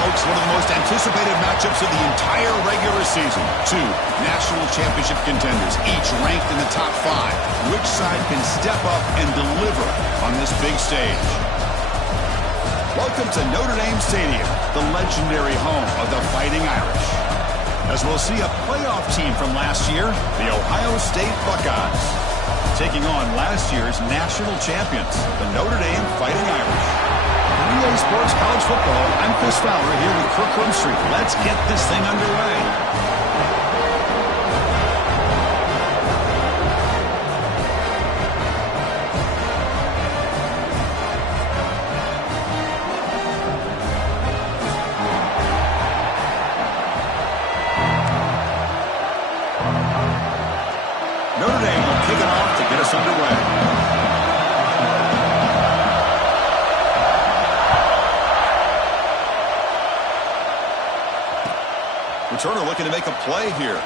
folks, one of the most anticipated matchups of the entire regular season. Two national championship contenders, each ranked in the top 5. Which side can step up and deliver on this big stage? Welcome to Notre Dame Stadium, the legendary home of the Fighting Irish. As we'll see a playoff team from last year, the Ohio State Buckeyes, taking on last year's national champions, the Notre Dame Fighting Irish. EA Sports College Football, I'm Chris Fowler here with Kirk Herbstreit. Let's get this thing underway. Notre Dame will kick it off to get us underway. Returner looking to make a play here.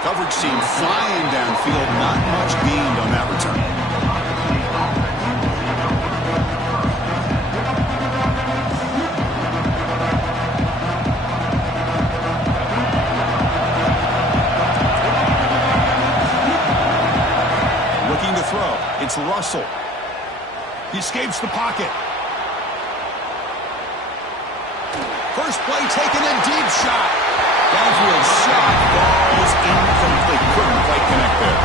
Coverage team flying downfield. Not much gained on that return. Looking to throw. It's Russell. He escapes the pocket. First play taken, a deep shot. Downfield shot falls incomplete. Couldn't quite connect there.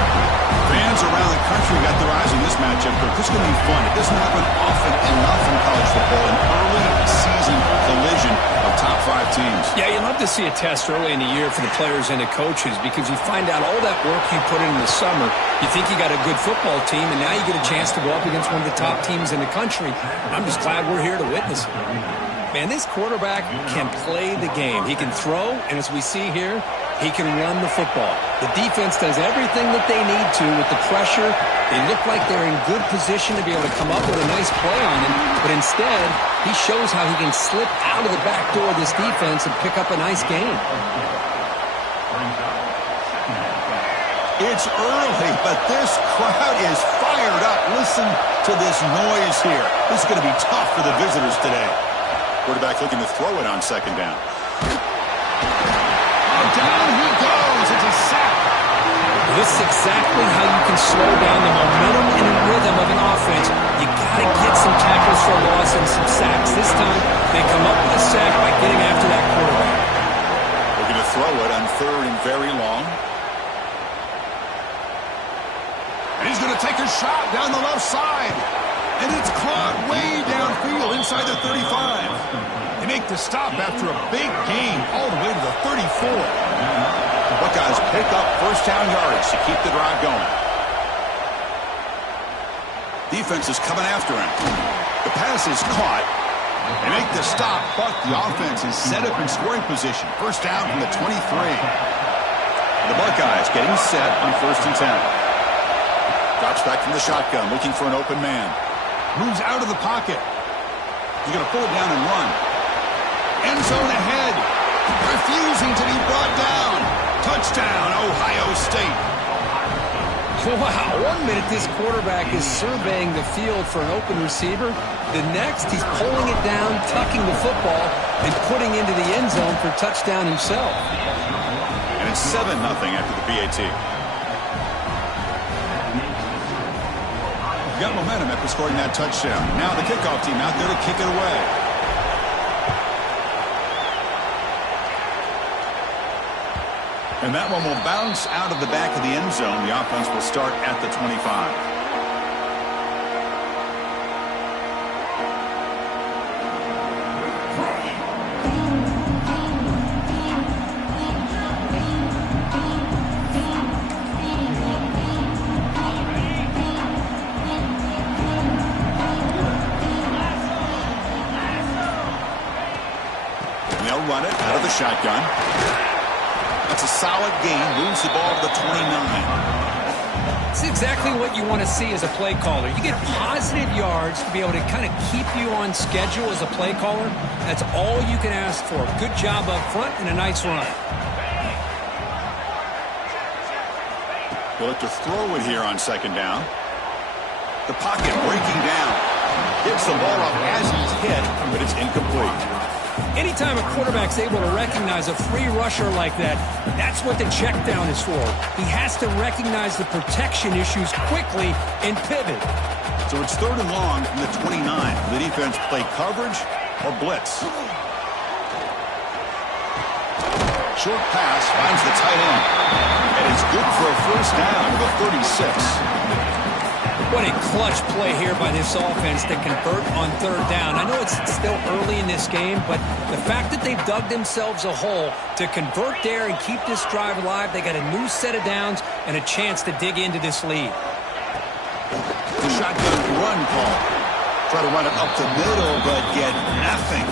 Fans around the country got their eyes on this matchup, but this is going to be fun. It doesn't happen often enough in college football. An early season collision of top 5 teams. Yeah, you love to see a test early in the year for the players and the coaches because you find out all that work you put in the summer. You think you got a good football team, and now you get a chance to go up against one of the top teams in the country. I'm just glad we're here to witness it. Man, this quarterback can play the game. He can throw, and as we see here, he can run the football. The defense does everything that they need to with the pressure. They look like they're in good position to be able to come up with a nice play on him, but instead, he shows how he can slip out of the back door of this defense and pick up a nice gain. It's early, but this crowd is fired up. Listen to this noise here. This is going to be tough for the visitors today. Quarterback looking to throw it on second down. Down he goes. It's a sack. This is exactly how you can slow down the momentum and rhythm of an offense. You got to get some tackles for a loss and some sacks. This time, they come up with a sack by getting after that quarterback. Looking to throw it on third and very long. And he's going to take a shot down the left side. And it's caught way downfield inside the 35. They make the stop after a big gain all the way to the 34. The Buckeyes pick up first down yardage to keep the drive going. Defense is coming after him. The pass is caught. They make the stop, but the offense is set up in scoring position. First down from the 23. The Buckeyes getting set on first and 10. Drops back from the shotgun, looking for an open man. Moves out of the pocket. He's going to pull it down and run. End zone ahead. Refusing to be brought down. Touchdown, Ohio State. Wow, 1 minute this quarterback is surveying the field for an open receiver. The next, he's pulling it down, tucking the football, and putting into the end zone for touchdown himself. And it's 7-0 after the PAT. Got momentum after scoring that touchdown. Now the kickoff team out there to kick it away. And that one will bounce out of the back of the end zone. The offense will start at the 25. Run it out of the shotgun. That's a solid gain. Moves the ball to the 29. It's exactly what you want to see as a play caller. You get positive yards to be able to kind of keep you on schedule as a play caller. That's all you can ask for. Good job up front and a nice run. They'll look to throw it here on second down. The pocket breaking down. Gets the ball up as he's hit, but it's incomplete. Anytime a quarterback's able to recognize a free rusher like that, that's what the check down is for. He has to recognize the protection issues quickly and pivot. So it's 3rd and long from the 29. The defense play coverage or blitz. Short pass finds the tight end. And it's good for a first down to the 36. What a clutch play here by this offense to convert on 3rd down. I know it's still early in this game, but the fact that they've dug themselves a hole to convert there and keep this drive alive, they got a new set of downs and a chance to dig into this lead. The shotgun run call. Try to run it up the middle, but get nothing.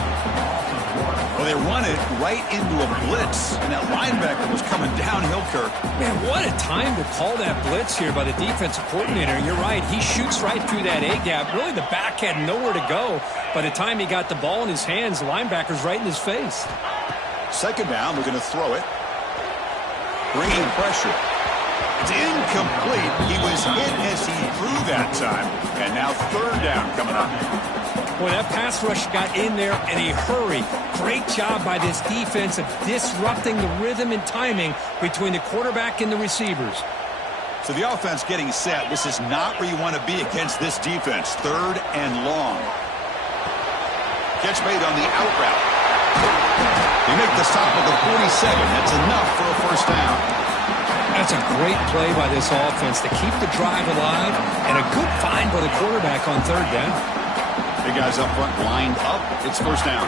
Well, they run it right into a blitz, and that linebacker was coming downhill, Kirk. Man, what a time to call that blitz here by the defensive coordinator. And you're right, he shoots right through that A-gap. Really, the back had nowhere to go. By the time he got the ball in his hands, the linebacker's right in his face. 2nd down, they're going to throw it. Bringing pressure. It's incomplete. He was hit as he threw that time. And now 3rd down coming up. Boy, that pass rush got in there in a hurry. Great job by this defense of disrupting the rhythm and timing between the quarterback and the receivers. So the offense getting set. This is not where you want to be against this defense. 3rd and long. Catch made on the out route. They make the stop at the 47. That's enough for a first down. That's a great play by this offense to keep the drive alive and a good find by the quarterback on 3rd down. Big guys up front lined up. It's first down.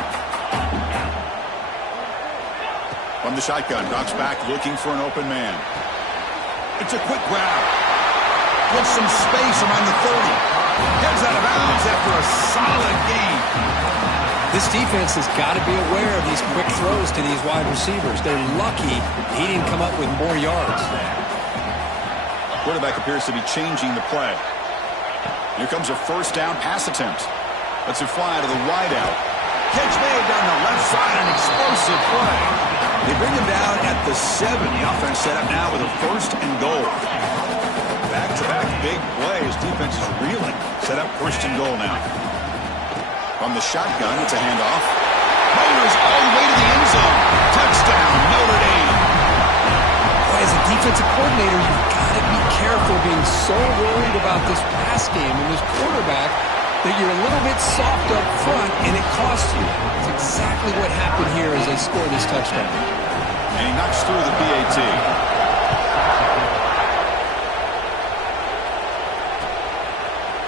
From the shotgun, drops back looking for an open man. It's a quick grab. Puts some space around the 30. Heads out of bounds after a solid gain. This defense has got to be aware of these quick throws to these wide receivers. They're lucky he didn't come up with more yards. Quarterback appears to be changing the play. Here comes a first down pass attempt. Let's it fly to the wide out. Catch made down the left side, an explosive play. They bring him down at the 7. The offense set up now with a 1st and goal. Back-to-back big plays. Defense is reeling. Set up 1st and goal now. From the shotgun, it's a handoff. Motors all the way to the end zone. Touchdown, Notre Dame. Boy, as a defensive coordinator, you've got to be careful being so worried about this pass game and this quarterback that you're a little bit soft up front and it costs you. It's exactly what happened here as they score this touchdown. And he knocks through the PAT.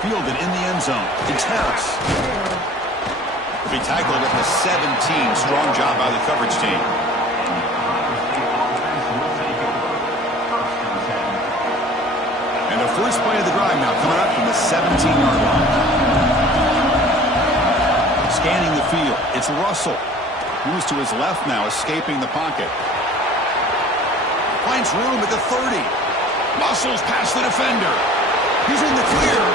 Fielded in the end zone. It's Harris. Be tackled at the 17. Strong job by the coverage team. And the first play of the drive now coming up from the 17-yard line. Scanning the field. It's Russell. Moves to his left now, escaping the pocket. Finds room at the 30. Muscles past the defender. He's in the clear.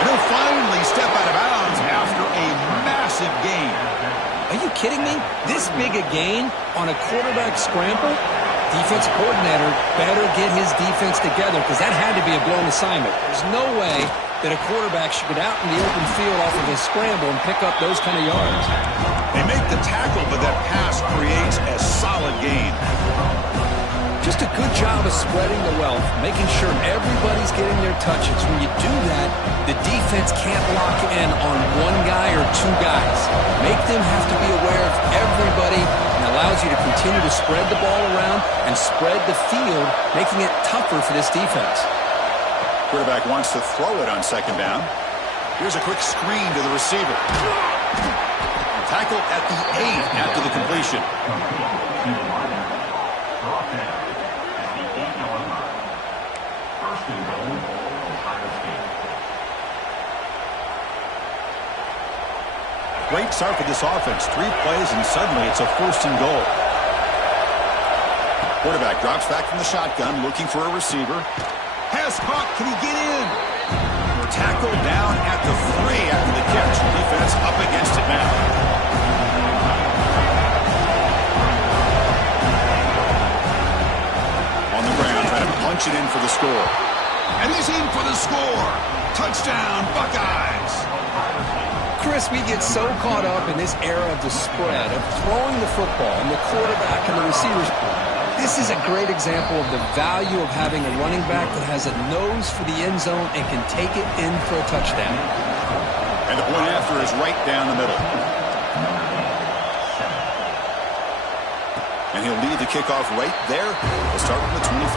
And he'll finally step out of bounds after a massive gain. Are you kidding me? This big a gain on a quarterback scramble? Defensive coordinator better get his defense together because that had to be a blown assignment. There's no way that a quarterback should get out in the open field off of a scramble and pick up those kind of yards. They make the tackle, but that pass creates a solid gain. Just a good job of spreading the wealth, making sure everybody's getting their touches. When you do that, the defense can't lock in on one guy or 2 guys. Make them have to be aware of everybody and allows you to continue to spread the ball around and spread the field, making it tougher for this defense. Quarterback wants to throw it on 2nd down. Here's a quick screen to the receiver. Tackle at the 8 after the completion. Great start for this offense. 3 plays, and suddenly it's a 1st and goal. Quarterback drops back from the shotgun, looking for a receiver. Pass caught. Can he get in? Tackled down at the 3 after the catch. Defense up against it now. On the ground, trying to punch it in for the score. And he's in for the score. Touchdown, Buckeyes. Chris, we get so caught up in this era of the spread, of throwing the football and the quarterback and the receivers. This is a great example of the value of having a running back that has a nose for the end zone and can take it in for a touchdown. And the point after is right down the middle. And he'll lead the kickoff right there. We'll start from the 25.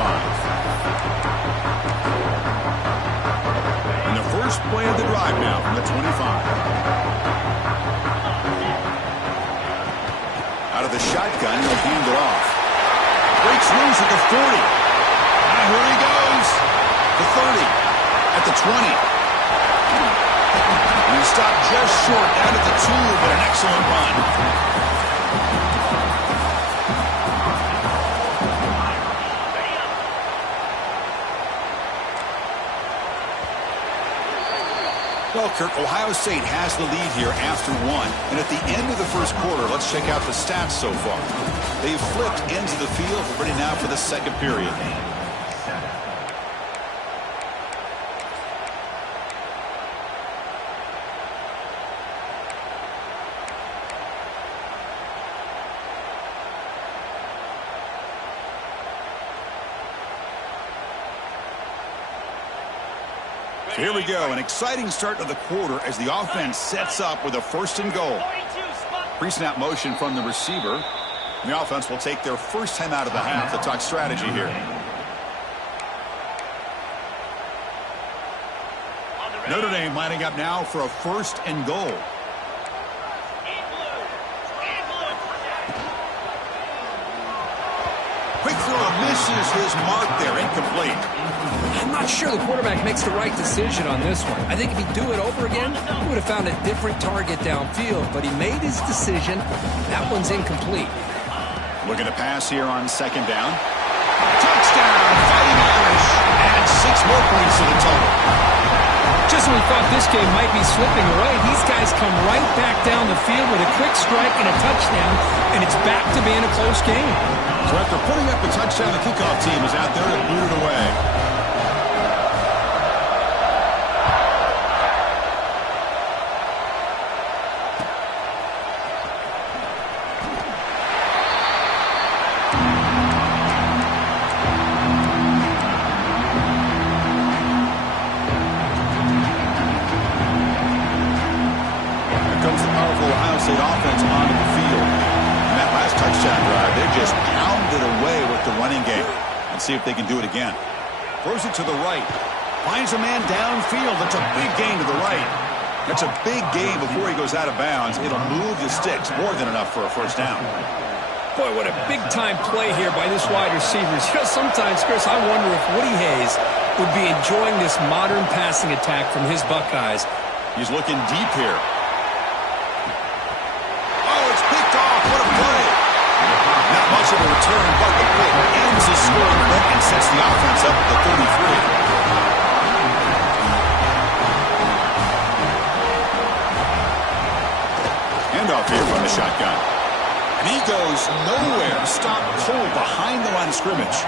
And the first play of the drive now from the 25. Out of the shotgun, he'll hand it off. Breaks loose at the 40. And here he goes. The 30. At the 20. And he stopped just short down at the 2, but an excellent run. Well, Kirk, Ohio State has the lead here after 1. And at the end of the first quarter, let's check out the stats so far. They've flipped into the field, ready now for the second period. Here we go, an exciting start to the quarter as the offense sets up with a 1st and goal. Pre-snap motion from the receiver. And the offense will take their first time out of the half to talk strategy here. Notre Dame lining up now for a 1st and goal. Quick throw misses his mark there, incomplete. I'm not sure the quarterback makes the right decision on this one. I think if he'd do it over again, he would have found a different target downfield, but he made his decision. That one's incomplete. Looking to pass here on 2nd down. Touchdown, Fighting Irish. Add 6 more points to the total. Just when we thought this game might be slipping away, these guys come right back down the field with a quick strike and a touchdown, and it's back to being a close game. So after putting up the touchdown, the kickoff team is out there to boot it away. State offense onto the field. And that last touchdown drive, they just pounded away with the running game. Let's see if they can do it again. Throws it to the right. Finds a man downfield. That's a big gain to the right. That's a big gain before he goes out of bounds. It'll move the sticks. More than enough for a 1st down. Boy, what a big-time play here by this wide receiver. You know, sometimes, Chris, I wonder if Woody Hayes would be enjoying this modern passing attack from his Buckeyes. He's looking deep here. What a play. Not much of a return, but the pick ends his scoring run and sets the offense up at the 33. Handoff here from the shotgun. And he goes nowhere. Stopped cold behind the line of scrimmage.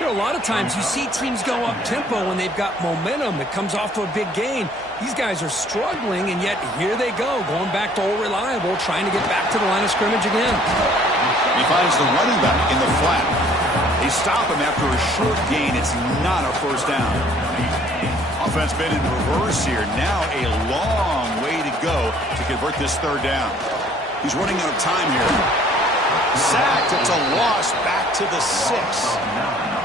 You know, a lot of times you see teams go up-tempo when they've got momentum. It comes off to a big gain. These guys are struggling, and yet here they go, going back to old reliable, trying to get back to the line of scrimmage again. He finds the running back in the flat. They stop him after a short gain. It's not a 1st down. Offense been in reverse here. Now a long way to go to convert this 3rd down. He's running out of time here. Sacked. It's a loss back to the 6.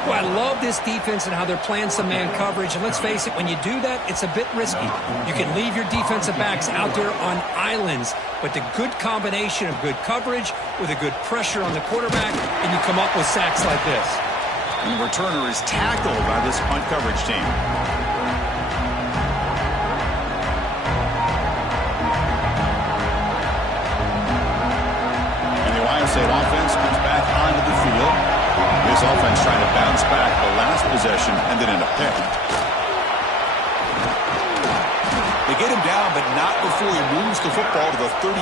Well, I love this defense and how they're playing some man coverage. And let's face it, when you do that, it's a bit risky. You can leave your defensive backs out there on islands, but the good combination of good coverage with a good pressure on the quarterback, and you come up with sacks like this. And the returner is tackled by this punt coverage team. And the Ohio State offense comes back onto the field. This offense trying to bounce back. The last possession ended in a pick. They get him down, but not before he moves the football to the 32.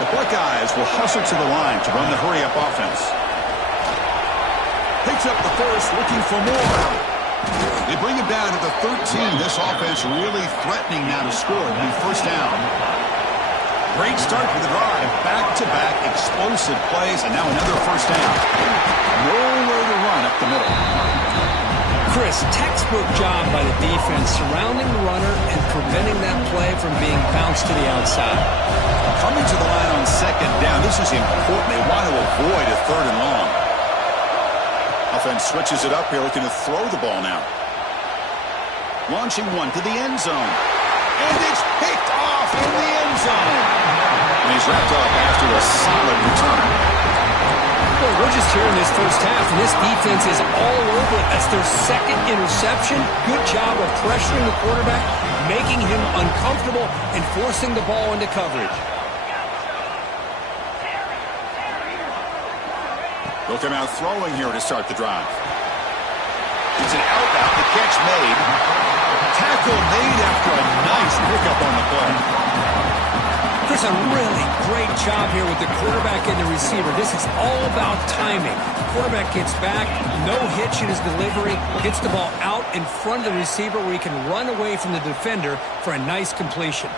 The Buckeyes will hustle to the line to run the hurry-up offense. Picks up the first, looking for more. They bring it down to the 13. This offense really threatening now to score. It'll be first down. Great start for the drive. Back-to-back explosive plays, and now another first down. Nowhere to run up the middle. Chris, textbook job by the defense surrounding the runner and preventing that play from being bounced to the outside. Coming to the line on second down. This is important. They want to avoid a third and long. Offense switches it up here, looking to throw the ball now. Launching one to the end zone. And it's picked off in the end zone. And he's wrapped up after a solid return. Boy, we're just here in this first half, and this defense is all over it. That's their second interception. Good job of pressuring the quarterback, making him uncomfortable, and forcing the ball into coverage. They'll come out throwing here to start the drive. It's an out-out. The catch made. Tackle made after a nice pickup on the play. Chris, a really great job here with the quarterback and the receiver. This is all about timing. Quarterback gets back, no hitch in his delivery, gets the ball out in front of the receiver where he can run away from the defender for a nice completion.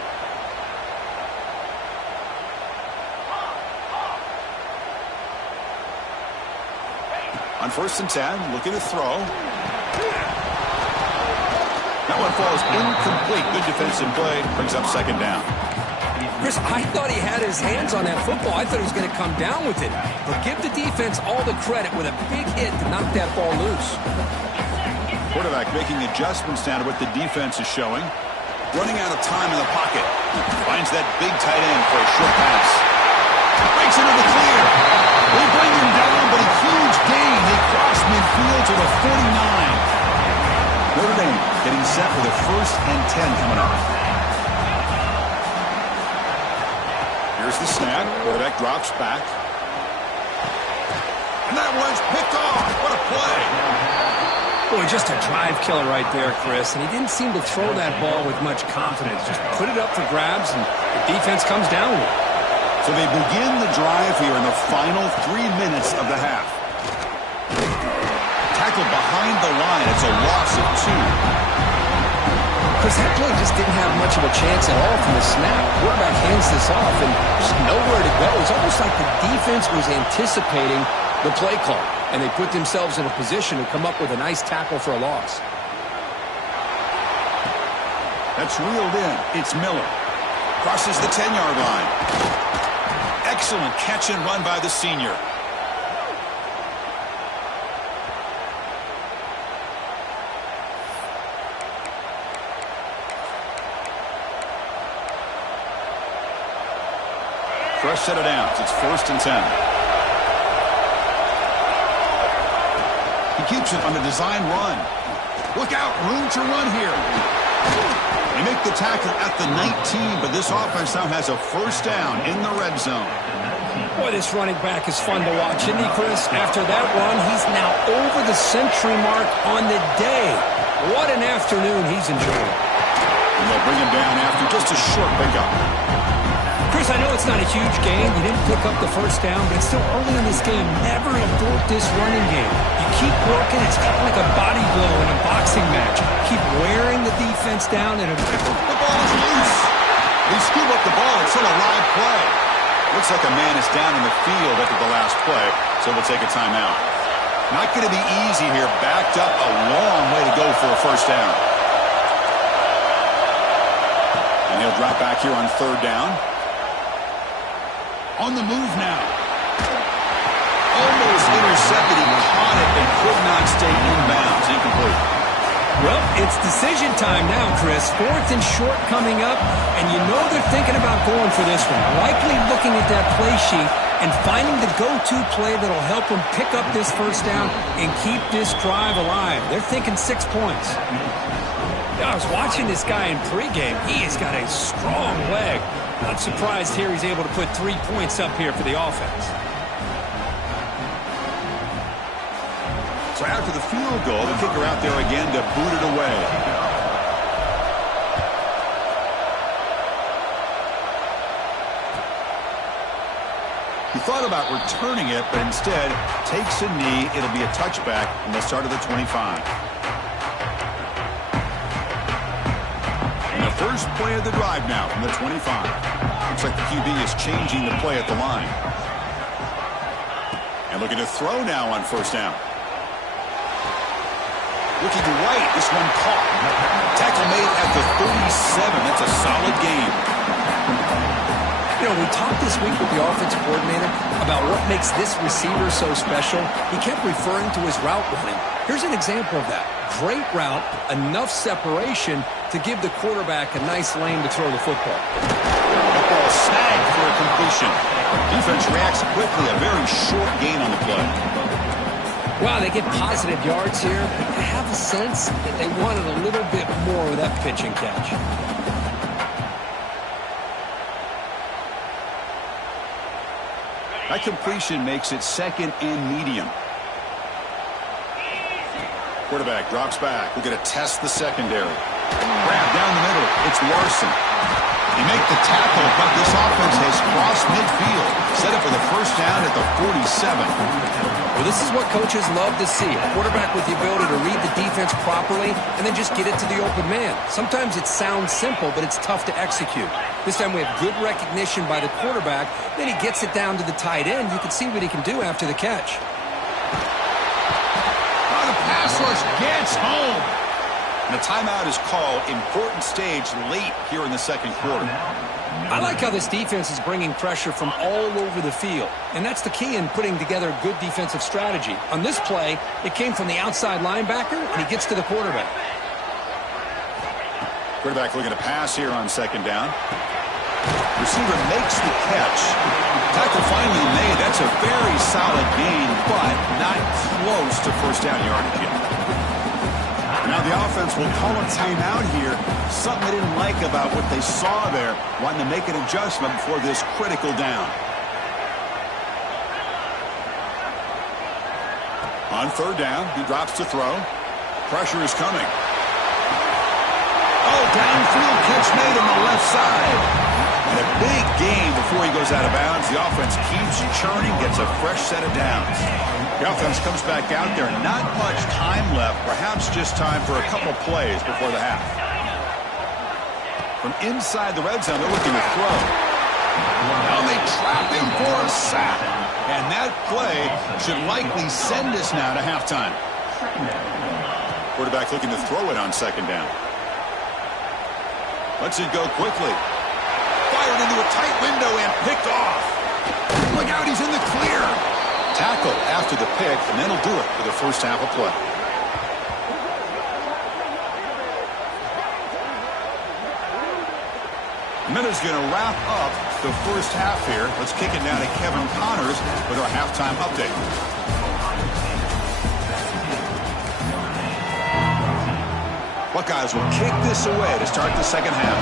On 1st and 10, looking to throw. That one falls incomplete. Good defensive play. Brings up second down. Chris, I thought he had his hands on that football. I thought he was going to come down with it. But give the defense all the credit with a big hit to knock that ball loose. Quarterback making adjustments now to what the defense is showing. Running out of time in the pocket. Finds that big tight end for a short pass. Breaks into the clear. They bring him down, but a huge gain. They cross midfield to the 49. Notre Dame getting set for the 1st and 10 coming up. Here's the snap. Quarterback drops back. And that one's picked off. What a play. Boy, just a drive killer right there, Chris. And he didn't seem to throw that ball with much confidence. Just put it up for grabs, and the defense comes down with it. So they begin the drive here in the final 3 minutes of the half. Tackled behind the line. It's a loss of 2. Chris, that play just didn't have much of a chance at all from the snap. Quarterback hands this off, and just nowhere to go. It's almost like the defense was anticipating the play call, and they put themselves in a position to come up with a nice tackle for a loss. That's reeled in. It's Miller. Crosses the 10-yard line. Excellent catch and run by the senior. Fresh set of downs. It's 1st and 10. He keeps it on a design run. Look out. Room to run here. They make the tackle at the 19, but this offense now has a first down in the red zone. Boy, this running back is fun to watch, isn't he, Chris? After that run, he's now over the century mark on the day. What an afternoon he's enjoying. And they'll bring him down after just a short pickup. Chris, I know it's not a huge game. You didn't pick up the first down, but it's still early in this game. Never abort this running game. You keep working. It's kind of like a body blow in a boxing match. Keep wearing the defense down. And the ball is loose. They scoop up the ball. It's still a live play. Looks like a man is down in the field after the last play, so we'll take a timeout. Not going to be easy here. Backed up a long way to go for a first down. And he'll drop back here on 3rd down. On the move now. Almost intercepted. He caught it and could not stay inbounds. Incomplete. Well, it's decision time now, Chris. 4th and short coming up, and you know they're thinking about going for this one. Likely looking at that play sheet and finding the go-to play that'll help them pick up this first down and keep this drive alive. They're thinking 6 points. I was watching this guy in pregame. He has got a strong leg. Not surprised here he's able to put 3 points up here for the offense. So after the field goal, the kicker out there again to boot it away. He thought about returning it, but instead takes a knee. It'll be a touchback, and they'll start at the 25. First play of the drive now from the 25. Looks like the QB is changing the play at the line. And looking to throw now on first down. Looking right, this one caught. Tackle made at the 37. That's a solid gain. You know, we talked this week with the offensive coordinator about what makes this receiver so special. He kept referring to his route running. Here's an example of that. Great route, enough separation to give the quarterback a nice lane to throw the football. Football snagged for a completion. Defense reacts quickly. A very short gain on the play. Wow, they get positive yards here. I have a sense that they wanted a little bit more with that pitch and catch. That completion makes it second and medium. Quarterback drops back. We're going to test the secondary. Grab down the middle. It's Larson. They make the tackle, but this offense has crossed midfield. Set up for the first down at the 47. Well, this is what coaches love to see. A quarterback with the ability to read the defense properly and then just get it to the open man. Sometimes it sounds simple, but it's tough to execute. This time we have good recognition by the quarterback. Then he gets it down to the tight end. You can see what he can do after the catch. The pass rush gets home. And the timeout is called. Important stage late here in the second quarter. I like how this defense is bringing pressure from all over the field. And that's the key in putting together a good defensive strategy. On this play, it came from the outside linebacker, and he gets to the quarterback. Quarterback looking to pass here on second down. Receiver makes the catch. Tackle finally made. That's a very solid gain, but not close to first down yardage yet. Now the offense will call a timeout here. Something they didn't like about what they saw there. Wanting to make an adjustment before this critical down. On third down, he drops to throw. Pressure is coming. Oh, downfield catch made on the left side. And a big gain before he goes out of bounds. The offense keeps churning, gets a fresh set of downs. The offense comes back out there. Not much time left. Perhaps just time for a couple plays before the half. From inside the red zone, they're looking to throw. Now they trap him for a sack. And that play should likely send us now to halftime. Quarterback looking to throw it on second down. Lets it go quickly. Fired into a tight window and picked off. Look out, he's in the clear. Tackle after the pick, and that'll do it for the first half of play. Minute's going to wrap up the first half here. Let's kick it now to Kevin Connors with our halftime update. Buckeyes will kick this away to start the second half.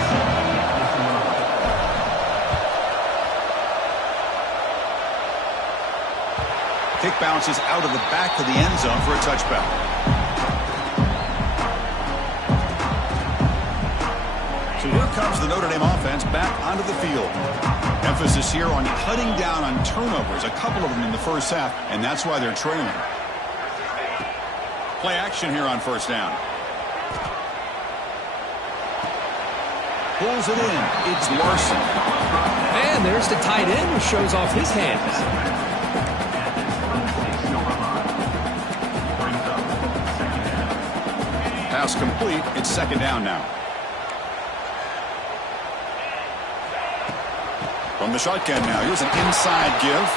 Kick bounces out of the back of the end zone for a touchback. So here comes the Notre Dame offense back onto the field. Emphasis here on cutting down on turnovers, a couple of them in the first half, and that's why they're trailing. Play action here on first down. Pulls it in. It's Larson. And there's the tight end who shows off his hands. Pass complete. It's second down now. From the shotgun now. Here's an inside give.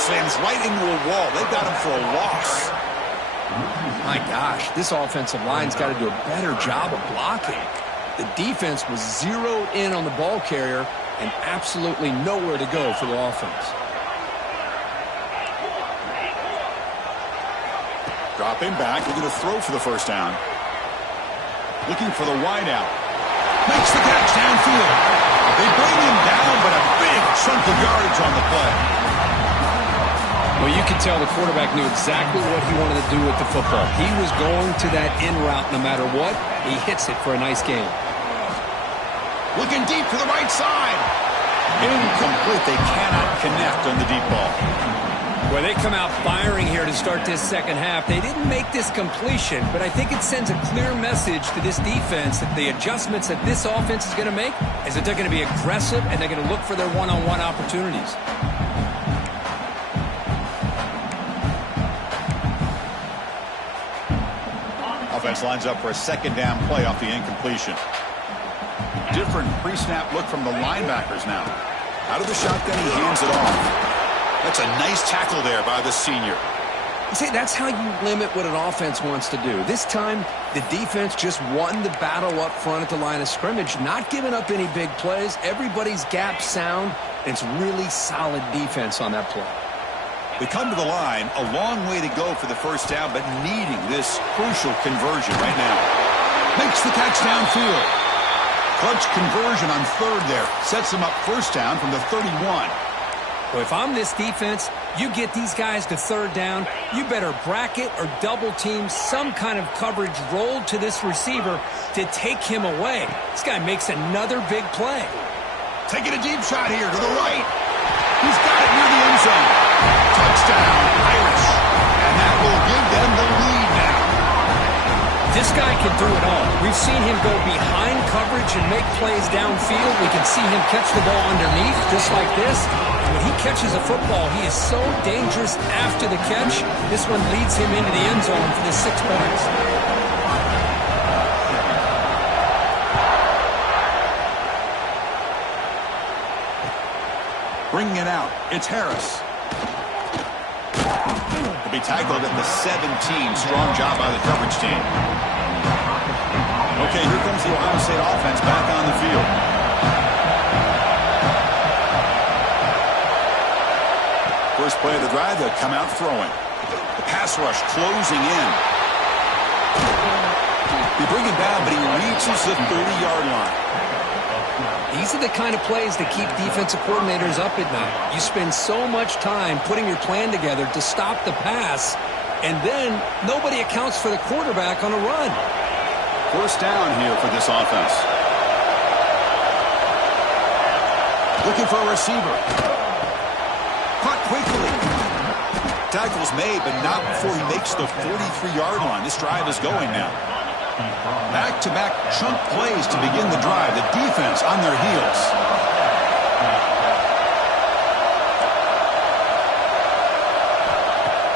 Slams right into a wall. They've got him for a loss. My gosh, this offensive line's got to do a better job of blocking. The defense was zeroed in on the ball carrier and absolutely nowhere to go for the offense. Dropping back. Looking to throw for the first down. Looking for the wide out. Makes the catch downfield. They bring him down, but a big chunk of yardage on the play. Well, you can tell the quarterback knew exactly what he wanted to do with the football. He was going to that in route no matter what. He hits it for a nice gain. Looking deep to the right side. Incomplete. They cannot connect on the deep ball. Well, they come out firing here to start this second half. They didn't make this completion, but I think it sends a clear message to this defense that the adjustments that this offense is going to make is that they're going to be aggressive and they're going to look for their one-on-one opportunities. Offense lines up for a second down play off the incompletion. Different pre-snap look from the linebackers now. Out of the shotgun, he hands it off. That's a nice tackle there by the senior. See, that's how you limit what an offense wants to do. This time, the defense just won the battle up front at the line of scrimmage, not giving up any big plays. Everybody's gap sound. It's really solid defense on that play. They come to the line, a long way to go for the first down, but needing this crucial conversion right now. Makes the catch downfield. Clutch conversion on third there. Sets them up first down from the 31. Well, if I'm this defense, you get these guys to third down, you better bracket or double team some kind of coverage rolled to this receiver to take him away. This guy makes another big play. Taking a deep shot here to the right. He's got it near the end zone. Touchdown, Irish. And that will give them the lead now. This guy can do it all. We've seen him go behind coverage and make plays downfield. We can see him catch the ball underneath just like this. When he catches a football, he is so dangerous after the catch. This one leads him into the end zone for the 6 points. Bringing it out, it's Harris. To be tackled at the 17. Strong job by the coverage team. Okay, here comes the Ohio State offense back on the field. First play of the drive, they'll come out throwing. The pass rush closing in. They bring him down, but he reaches the 30-yard line. These are the kind of plays that keep defensive coordinators up at night. You spend so much time putting your plan together to stop the pass, and then nobody accounts for the quarterback on a run. First down here for this offense. Looking for a receiver. Caught quickly. Tackle's made, but not before he makes the 43-yard line. This drive is going now. Back-to-back chunk plays to begin the drive. The defense on their heels.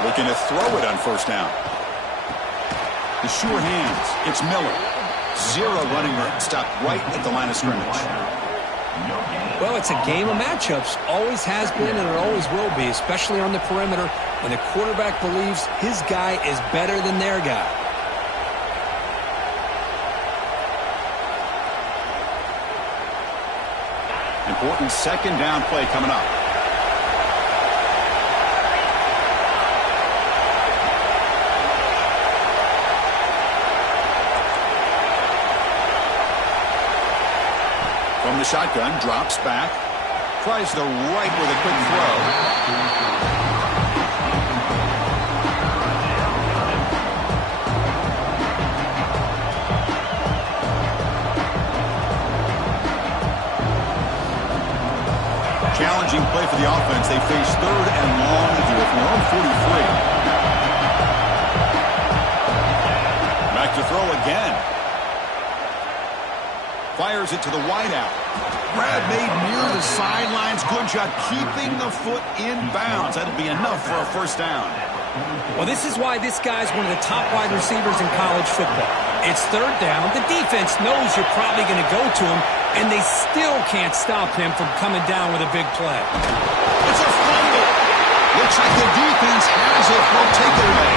Looking to throw it on first down. The sure hands. It's Miller. Zero running room. Stopped right at the line of scrimmage. Well, it's a game of matchups. Always has been and it always will be, especially on the perimeter when the quarterback believes his guy is better than their guy. Important second down play coming up. From the shotgun, drops back. Tries the right with a quick throw. Challenging play for the offense. They face third and long here from their own 43. Back to throw again. Fires it to the wideout. Brad made near the sidelines. Good job keeping the foot in bounds. That'll be enough for a first down. Well, this is why this guy's one of the top wide receivers in college football. It's third down. The defense knows you're probably going to go to him, and they still can't stop him from coming down with a big play. It's a fumble. Looks like the defense has it. Will take it away.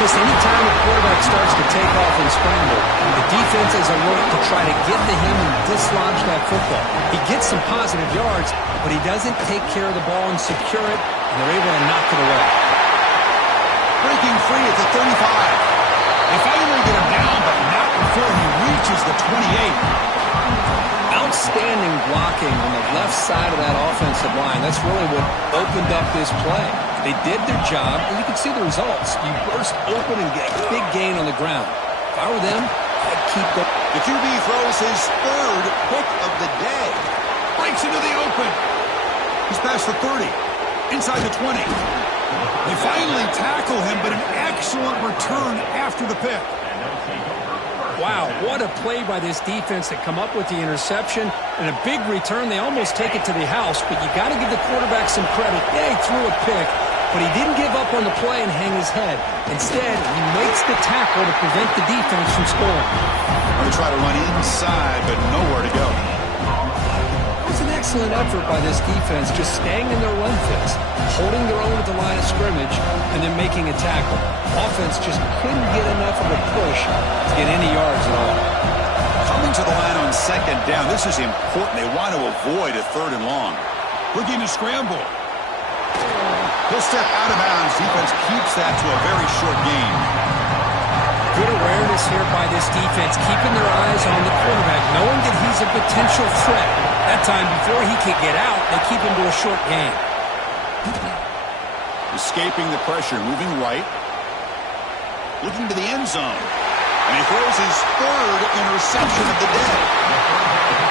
Just any time a quarterback starts to take off and scramble, the defense is alert to try to get to him and dislodge that football. He gets some positive yards, but he doesn't take care of the ball and secure it, and they're able to knock it away. Breaking free at the 35. They finally get him down, but not before he reaches the 28. Outstanding blocking on the left side of that offensive line. That's really what opened up this play. They did their job, and you can see the results. You burst open and get a big gain on the ground. If I were them, I'd keep going. The QB throws his third pick of the day. Breaks into the open. He's past the 30. Inside the 20. They finally tackle him, but an excellent return after the pick. Wow, what a play by this defense to come up with the interception and a big return. They almost take it to the house, but you got to give the quarterback some credit. Yeah, he threw a pick, but he didn't give up on the play and hang his head. Instead, he makes the tackle to prevent the defense from scoring. They try to run inside, but nowhere to go. It was an excellent effort by this defense, just staying in their run fits, holding their own at the line of scrimmage, and then making a tackle. Offense just couldn't get enough of a push to get any yards at all. Coming to the line on second down, this is important. They want to avoid a third and long. Looking to scramble. He'll step out of bounds. Defense keeps that to a very short gain. Good awareness here by this defense, keeping their eyes on the quarterback, knowing that he's a potential threat. That time, before he could get out, they keep him to a short gain. Escaping the pressure, moving right. Looking to the end zone. And he throws his third interception of the day.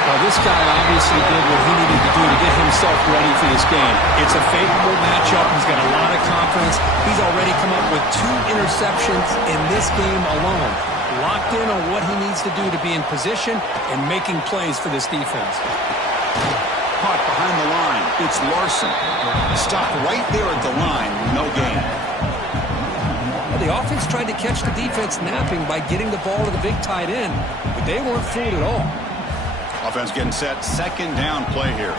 Well, this guy obviously did what he needed to do to get himself ready for this game. It's a favorable matchup. He's got a lot of confidence. He's already come up with 2 interceptions in this game alone. Locked in on what he needs to do to be in position and making plays for this defense. Caught behind the line. It's Larson. Stopped right there at the line. No gain. Well, the offense tried to catch the defense napping by getting the ball to the big tight end, but they weren't fooled at all. Offense getting set. Second down play here.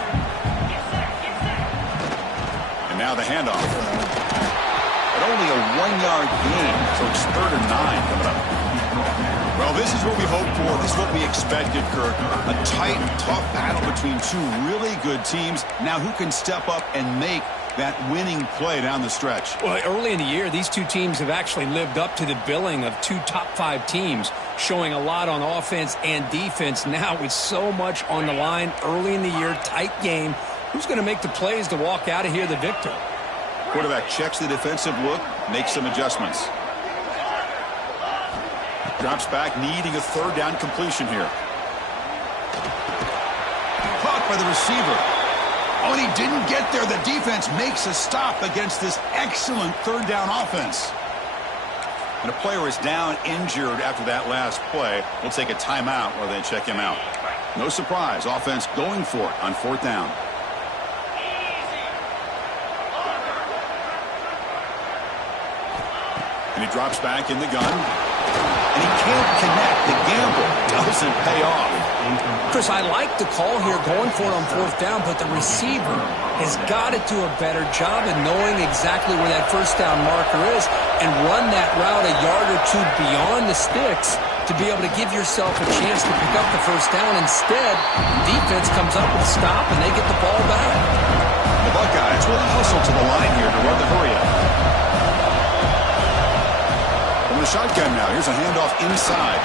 And now the handoff. But only a 1-yard gain, so it's 3rd and 9 coming up. Well, this is what we hoped for. This is what we expected, Kirk. A tight, tough battle between 2 really good teams. Now who can step up and make that winning play down the stretch? Well, early in the year, these 2 teams have actually lived up to the billing of 2 top 5 teams, showing a lot on offense and defense. Now with so much on the line early in the year, tight game, who's going to make the plays to walk out of here the victor? Quarterback checks the defensive look, makes some adjustments. Drops back, needing a 3rd down completion here. Caught by the receiver. Oh, and he didn't get there. The defense makes a stop against this excellent 3rd down offense. And a player is down injured after that last play. We'll take a timeout while they check him out. No surprise, offense going for it on 4th down. And he drops back in the gun. And he can't connect. The gamble doesn't pay off. Chris, I like the call here going for it on 4th down, but the receiver has got to do a better job of knowing exactly where that 1st down marker is and run that route a yard or 2 beyond the sticks to be able to give yourself a chance to pick up the 1st down. Instead, defense comes up with a stop and they get the ball back. The Buckeyes will hustle to the line here to run the hurry up. From the shotgun now, here's a handoff inside.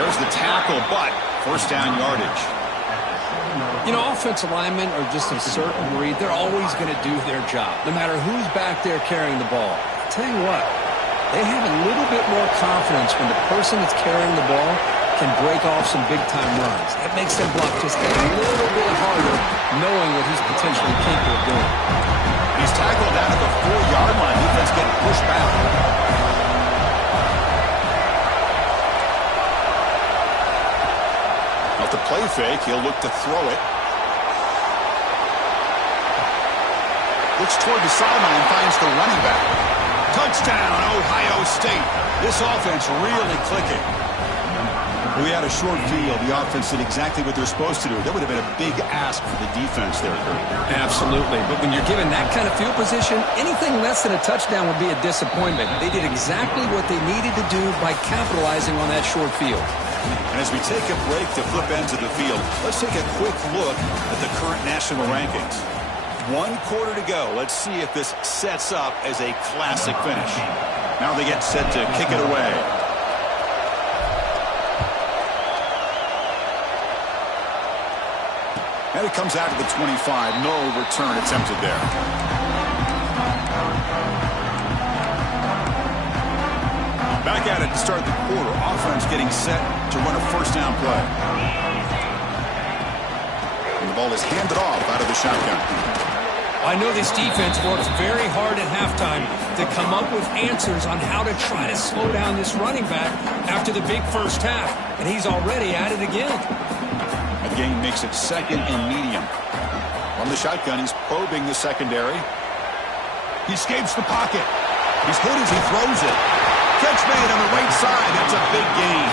There's the tackle, but 1st down yardage. You know, offensive linemen are just a certain breed. They're always going to do their job, no matter who's back there carrying the ball. I'll tell you what, they have a little bit more confidence when the person that's carrying the ball can break off some big-time runs. It makes them block just a little bit harder, knowing what he's potentially capable of doing. He's tackled down at the 4-yard line. Defense getting pushed back. Off the play fake, he'll look to throw it. Looks toward the sideline and finds the running back. Touchdown, Ohio State. This offense really clicking. We had a short field. The offense did exactly what they're supposed to do. That would have been a big ask for the defense there, Kurt. Absolutely. But when you're given that kind of field position, anything less than a touchdown would be a disappointment. They did exactly what they needed to do by capitalizing on that short field. And as we take a break to flip ends of the field, let's take a quick look at the current national rankings. 1 quarter to go. Let's see if this sets up as a classic finish. Now they get set to kick it away. And it comes out to the 25. No return attempted there. Back at it to start the quarter. Offense getting set to run a 1st down play. And the ball is handed off out of the shotgun. I know this defense works very hard at halftime to come up with answers on how to try to slow down this running back after the big first half, and he's already at it again. A gain makes it second and medium. From the shotgun, he's probing the secondary. He escapes the pocket. He's hit as he throws it. Catch made on the right side. That's a big gain.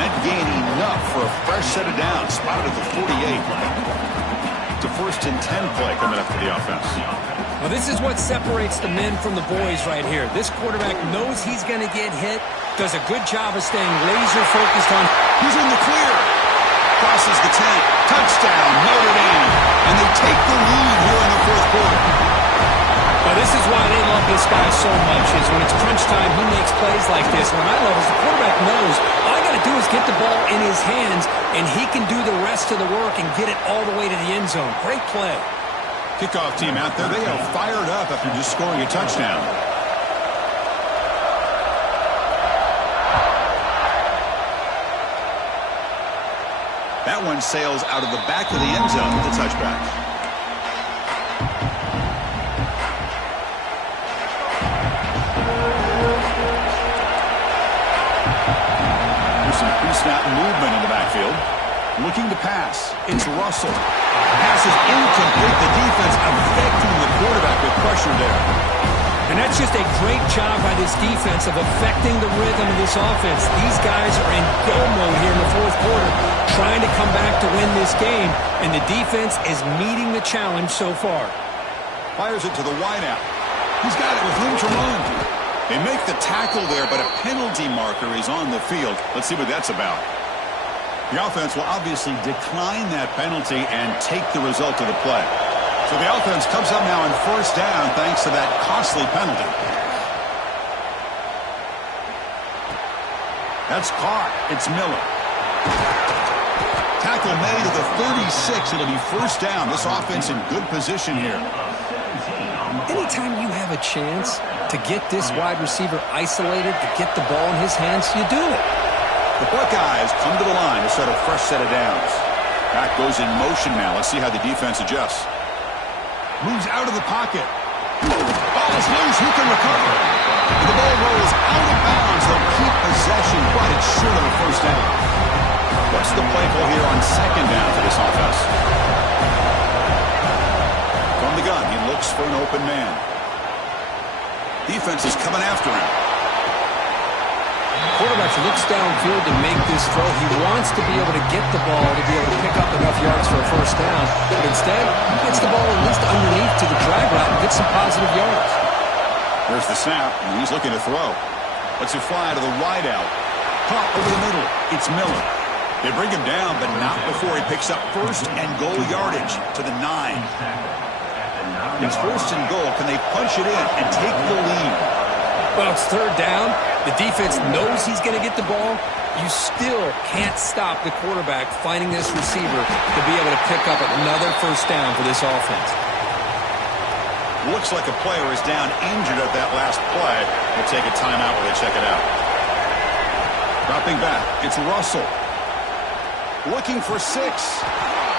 That gain enough for a fresh set of downs. Spotted at the 48. It's a 1st and 10 play coming up for the offense. Well, this is what separates the men from the boys right here. This quarterback knows he's going to get hit, does a good job of staying laser focused on. He's in the clear. Crosses the 10. Touchdown, Notre Dame. And they take the lead here in the 4th quarter. Well, this is why they love this guy so much, is when it's crunch time, he makes plays like this. What I love is the quarterback knows all I got to do is get the ball in his hands, and he can do the rest of the work and get it all the way to the end zone. Great play. Kickoff team out there. They are fired up after just scoring a touchdown. That one sails out of the back of the end zone with the touchback. There's some pre-snap movement in the backfield. Looking to pass. It's Russell. Pass is incomplete. The defense affecting the quarterback with pressure there. And that's just a great job by this defense of affecting the rhythm of this offense. These guys are in go mode here in the 4th quarter, trying to come back to win this game, and the defense is meeting the challenge so far. Fires it to the wideout. He's got it with room to run. They make the tackle there, but a penalty marker is on the field. Let's see what that's about. The offense will obviously decline that penalty and take the result of the play. So the offense comes up now on 1st down thanks to that costly penalty. That's caught. It's Miller. Tackle made to the 36. It'll be 1st down. This offense in good position here. Anytime you have a chance to get this wide receiver isolated, to get the ball in his hands, you do it. The Buckeyes come to the line to set a fresh set of downs. Back goes in motion now. Let's see how the defense adjusts. Moves out of the pocket. Ball is loose. Who can recover? And the ball rolls out of bounds. They'll keep possession, but it's short of a 1st down. What's the play call here on 2nd down for this offense? From the gun, he looks for an open man. Defense is coming after him. Quarterback looks downfield to make this throw. He wants to be able to get the ball to be able to pick up enough yards for a 1st down. But instead, he gets the ball at least underneath to the drag route and gets some positive yards. There's the snap, and he's looking to throw. Lets it fly to the wideout. Caught over the middle. It's Miller. They bring him down, but not before he picks up 1st and goal yardage to the 9. It's 1st and goal. Can they punch it in and take the lead? Well, it's 3rd down. The defense knows he's going to get the ball. You still can't stop the quarterback finding this receiver to be able to pick up another 1st down for this offense. Looks like a player is down injured at that last play. We'll take a timeout while they check it out. Dropping back, it's Russell. Looking for 6.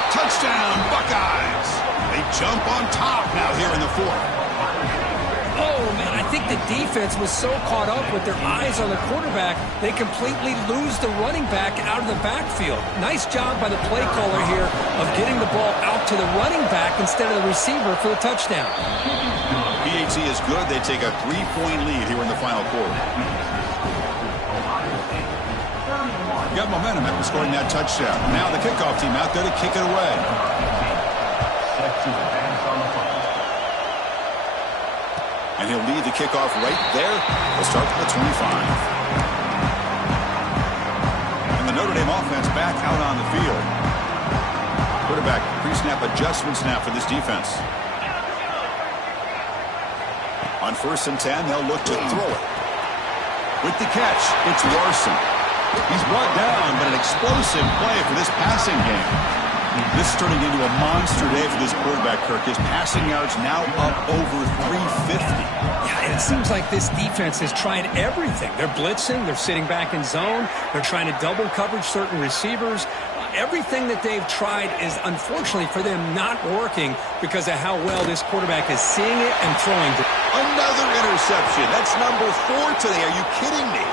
Touchdown, Buckeyes. They jump on top now here in the 4th. Oh, man, I think the defense was so caught up with their eyes on the quarterback, they completely lose the running back out of the backfield. Nice job by the play caller here of getting the ball out to the running back instead of the receiver for the touchdown. PAT is good. They take a 3-point lead here in the final quarter. Got momentum after scoring that touchdown. Now the kickoff team out there to kick it away. And he'll lead the kickoff right there. We'll start from the 25. And the Notre Dame offense back out on the field. Quarterback pre-snap adjustment snap for this defense. On 1st and 10, they'll look to throw it. With the catch, it's Larson. He's brought down, but an explosive play for this passing game. This is turning into a monster day for this quarterback, Kirk. His passing yards now up over 350. Yeah, and it seems like this defense has tried everything. They're blitzing. They're sitting back in zone. They're trying to double coverage certain receivers. everything that they've tried is, unfortunately for them, not working because of how well this quarterback is seeing it and throwing it. Another interception. That's number 4 today. Are you kidding me?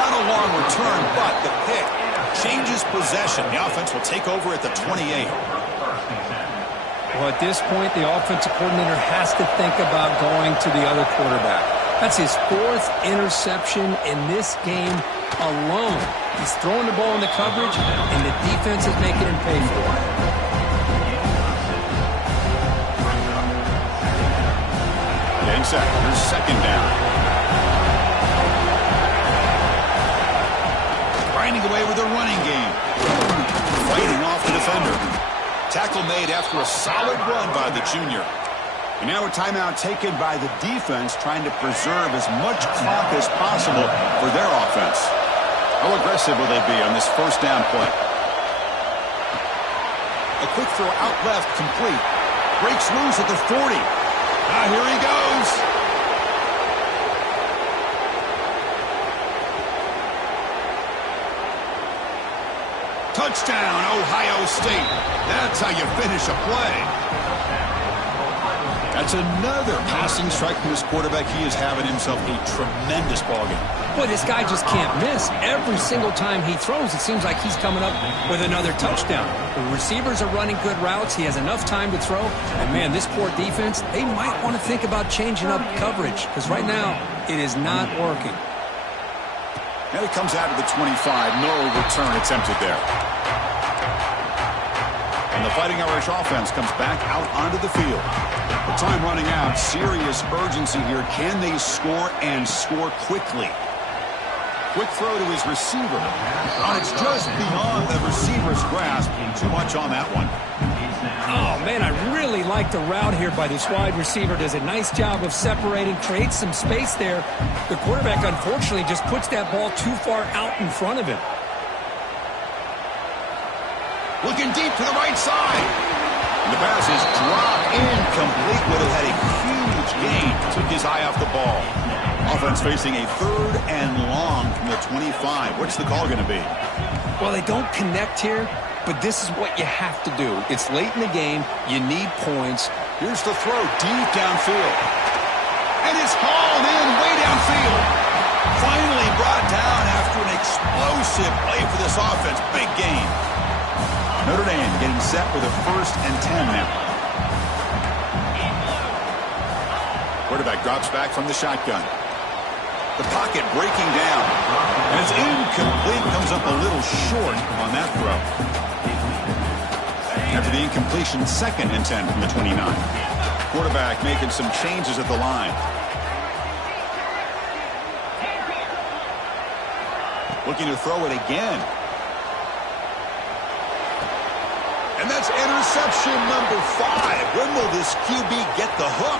Not a long return, but the pick changes possession. The offense will take over at the 28. Well, at this point, the offensive coordinator has to think about going to the other quarterback. That's his 4th interception in this game alone. He's throwing the ball in the coverage, and the defense is making him pay for it. Getting set. Here's 2nd down. Grinding away with a running game. Fighting off the defender. Tackle made after a solid run by the junior. And now a timeout taken by the defense, trying to preserve as much clock as possible for their offense. How aggressive will they be on this 1st down play? A quick throw out left, complete. Breaks loose at the 40. Here he goes. Touchdown, Ohio State. That's how you finish a play. That's another passing strike from this quarterback. He is having himself a tremendous ballgame. Boy, this guy just can't miss. Every single time he throws, it seems like he's coming up with another touchdown. The receivers are running good routes. He has enough time to throw. And, man, this poor defense, they might want to think about changing up coverage because right now it is not working. And it comes out of the 25. No return attempted there. And the Fighting Irish offense comes back out onto the field. The time running out. Serious urgency here. Can they score and score quickly? Quick throw to his receiver. It's just beyond the receiver's grasp. Too much on that one. Oh, man, I really like the route here by this wide receiver. Does a nice job of separating, creates some space there. The quarterback, unfortunately, just puts that ball too far out in front of him. Looking deep to the right side. And the pass is dropped incomplete. Would have had a huge gain. Took his eye off the ball. Offense facing a 3rd and long from the 25. What's the call going to be? Well, they don't connect here, but this is what you have to do. It's late in the game. You need points. Here's the throw deep downfield. And it's hauled in way downfield. Finally brought down after an explosive play for this offense. Big gain. Notre Dame getting set with a 1st and 10 now. Quarterback drops back from the shotgun. The pocket breaking down. And it's incomplete. Comes up a little short on that throw. After the incompletion, 2nd and 10 from the 29. Quarterback making some changes at the line. Looking to throw it again. And that's interception number 5. When will this QB get the hook?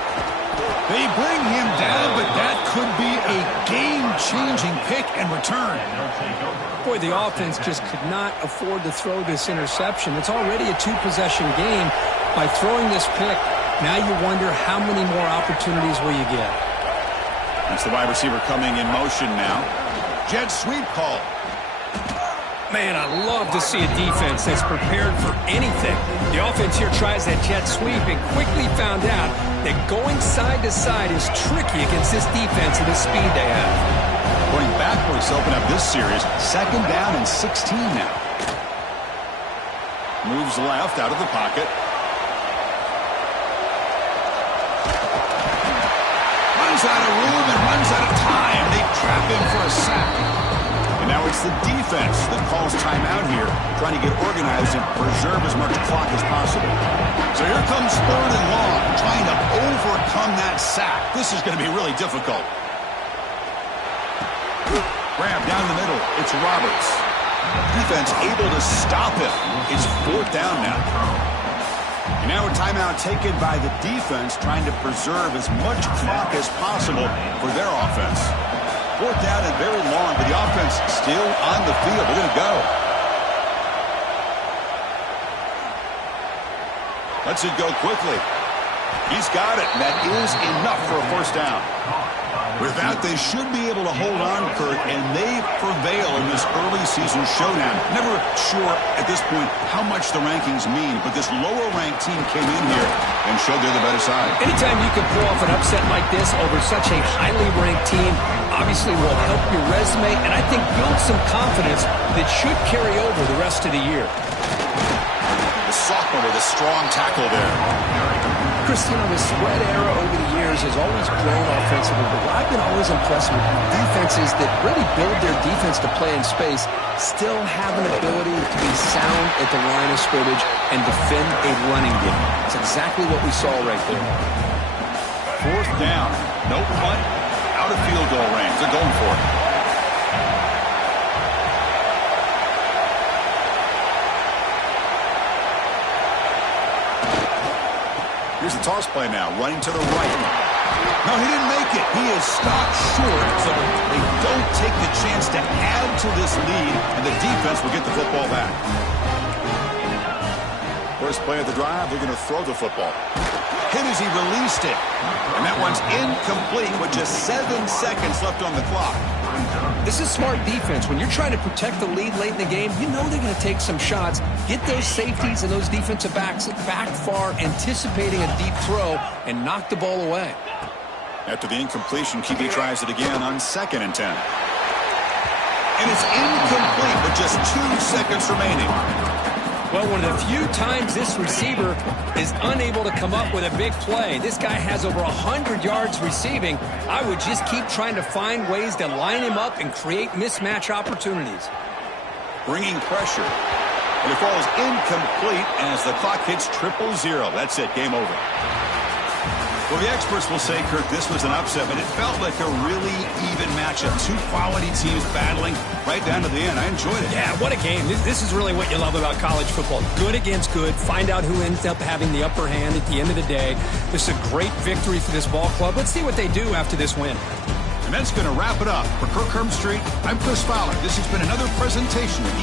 They bring him down, but that could be a game-changing pick and return. Boy, the offense just could not afford to throw this interception. It's already a 2-possession game. By throwing this pick, now you wonder how many more opportunities will you get. That's the wide receiver coming in motion now. Jet sweep call. Man, I love to see a defense that's prepared for anything. The offense here tries that jet sweep and quickly found out that going side to side is tricky against this defense and the speed they have. Going backwards to open up this series. 2nd down and 16 now. Moves left out of the pocket. Runs out of room and runs out of time. They trap him for a sack. And now it's the defense that calls timeout here, trying to get organized and preserve as much clock as possible. So here comes 3rd and long, trying to overcome that sack. This is going to be really difficult. Grab down the middle. It's Roberts. Defense able to stop him. It's 4th down now. And now a timeout taken by the defense, trying to preserve as much clock as possible for their offense. 4th down and very long, but the offense still on the field. They're going to go. Lets it go quickly. He's got it. That is enough for a 1st down. With With that, they should be able to hold on, Kurt, and they prevail in this early season showdown. Never sure at this point how much the rankings mean, but this lower-ranked team came in here and showed they're the better side. Anytime you can pull off an upset like this over such a highly ranked team, obviously will help your resume, and I think build some confidence that should carry over the rest of the year. The sophomore with a strong tackle there. Cristiano, the spread era over the years has always grown offensively, but I've been always impressed with defenses that really build their defense to play in space, still have an ability to be sound at the line of scrimmage and defend a running game. That's exactly what we saw right there. Fourth down, no punt, out of field goal range. They're going for it. Here's the toss play now, running to the right. No, he didn't make it. He is stopped short, so they don't take the chance to add to this lead, and the defense will get the football back. First play of the drive, they're going to throw the football. Hit as he released it. And that one's incomplete with just 7 seconds left on the clock. This is smart defense. When you're trying to protect the lead late in the game, you know they're going to take some shots, get those safeties and those defensive backs back far, anticipating a deep throw, and knock the ball away. After the incompletion, QB tries it again on 2nd and 10. And it's incomplete with just 2 seconds remaining. Well, one of the few times this receiver is unable to come up with a big play. This guy has over 100 yards receiving. I would just keep trying to find ways to line him up and create mismatch opportunities. Bringing pressure. And it falls incomplete as the clock hits 0-0. That's it. Game over. Well, the experts will say, Kirk, this was an upset, but it felt like a really even matchup. 2 quality teams battling right down to the end. I enjoyed it. Yeah, what a game. This is really what you love about college football. Good against good. Find out who ends up having the upper hand at the end of the day. This is a great victory for this ball club. Let's see what they do after this win. And that's going to wrap it up. For Kirk Herbstreit, I'm Chris Fowler. This has been another presentation of